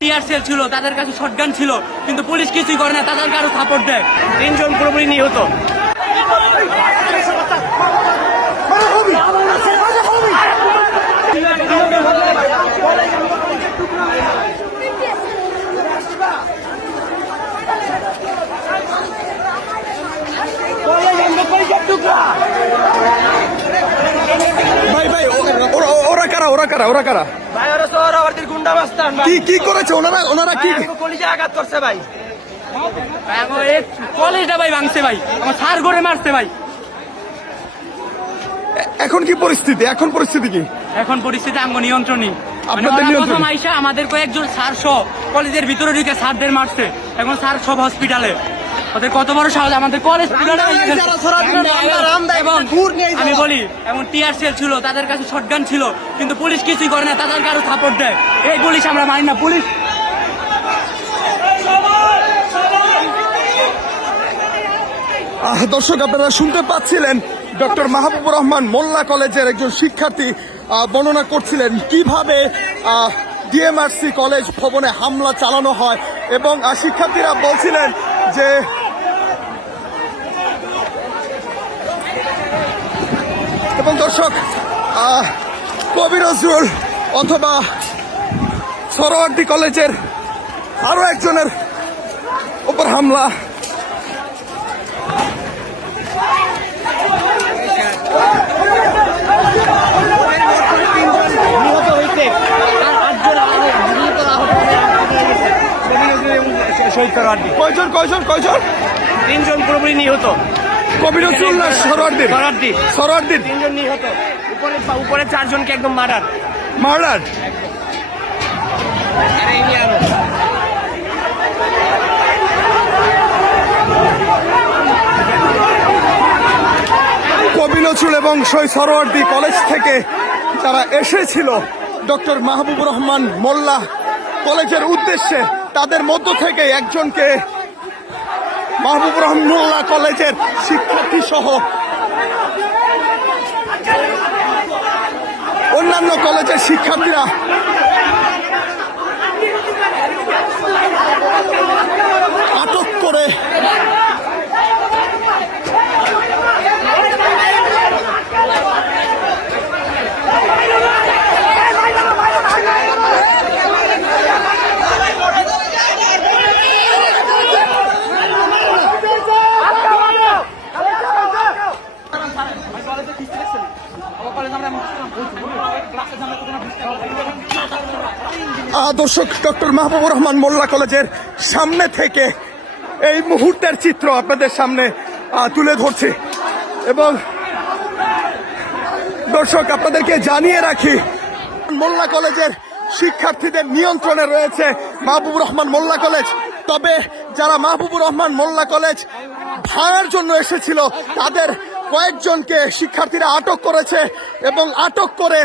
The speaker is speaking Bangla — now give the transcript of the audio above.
ছিল, তাদের কাছে শটগান ছিল, কিন্তু পুলিশ কিছুই করে না, তাদেরকে আরও সাপোর্ট দেয়। তিনজন পুরোপুরি নিহত। ওরা কারা ওরা কারা ওরা কারা? ভাই ওরা সোহরাওয়ার্দীর গুন্ডা মাস্তান কি কি করেছে? ওনারা ওনারা কি? কলিজা আঘাত করছে ভাই। কলেজটা ভাই ভাঙছে ভাই। আমার সার করে মারছে ভাই। এখন কি পরিস্থিতি? এখন পরিস্থিতি কি? এখন পরিস্থিতি আঙ্গ নিয়ন্ত্রণই। মানে নিয়ন্ত্রণে? আমাদের কয়েকজন স্যার সহ কলেজের ভিতরে ঢুকে স্যারদের মারছে। এখন স্যার সব হসপিটালে ওদের কত বড় সাহস? আমাদের কলেজ এবং আমি বলি এমন টিয়ার সেল ছিল তাদের কাছে শটগান ছিল কিন্তু পুলিশ কিছুই করে না তাদেরকে আরও সাপোর্ট দেয়। এই পুলিশ আমরা মানি না পুলিশ। দর্শক আপনারা শুনতে পাচ্ছিলেন ডক্টর মাহবুবুর রহমান মোল্লা কলেজের একজন শিক্ষার্থী বর্ণনা করছিলেন কীভাবে ডিএমআরসি কলেজ ভবনে হামলা চালানো হয়। এবং শিক্ষার্থীরা বলছিলেন যে এবং দর্শক আহ, কবি নজরুল অথবা সরোয়ার্দী কলেজের আরও একজনের উপর হামলা। কয়জন কয়জন কয়জন? তিনজন পুরোপুরি নিহত। কবি নজরুল না সরোয়ার্দীর তিনজন নিহত। উপরে উপরে চারজনকে একদম মার্ডার মার্ডার কবি নজরুল এবং সই সরোয়ার্দী কলেজ থেকে যারা এসেছিল ডক্টর মাহবুব রহমান মোল্লা কলেজের উদ্দেশ্যে তাদের মধ্য থেকে একজনকে মাহবুবুর রহমুল্লাহ মোল্লা কলেজের শিক্ষার্থী সহ অন্যান্য কলেজের শিক্ষার্থীরা আটক করে আহ, দর্শক ডক্টর মাহবুবুর রহমান মোল্লা কলেজের সামনে থেকে এই মুহূর্তের চিত্র আপনাদের সামনে তুলে ধরছি। এবং দর্শক, আপনাদেরকে জানিয়ে রাখি, মোল্লা কলেজের শিক্ষার্থীদের নিয়ন্ত্রণে রয়েছে মাহবুবুর রহমান মোল্লা কলেজ। তবে যারা মাহবুবুর রহমান মোল্লা কলেজ ভাড়ার জন্য এসেছিল। তাদের কয়েকজনকে শিক্ষার্থীরা আটক করেছে এবং আটক করে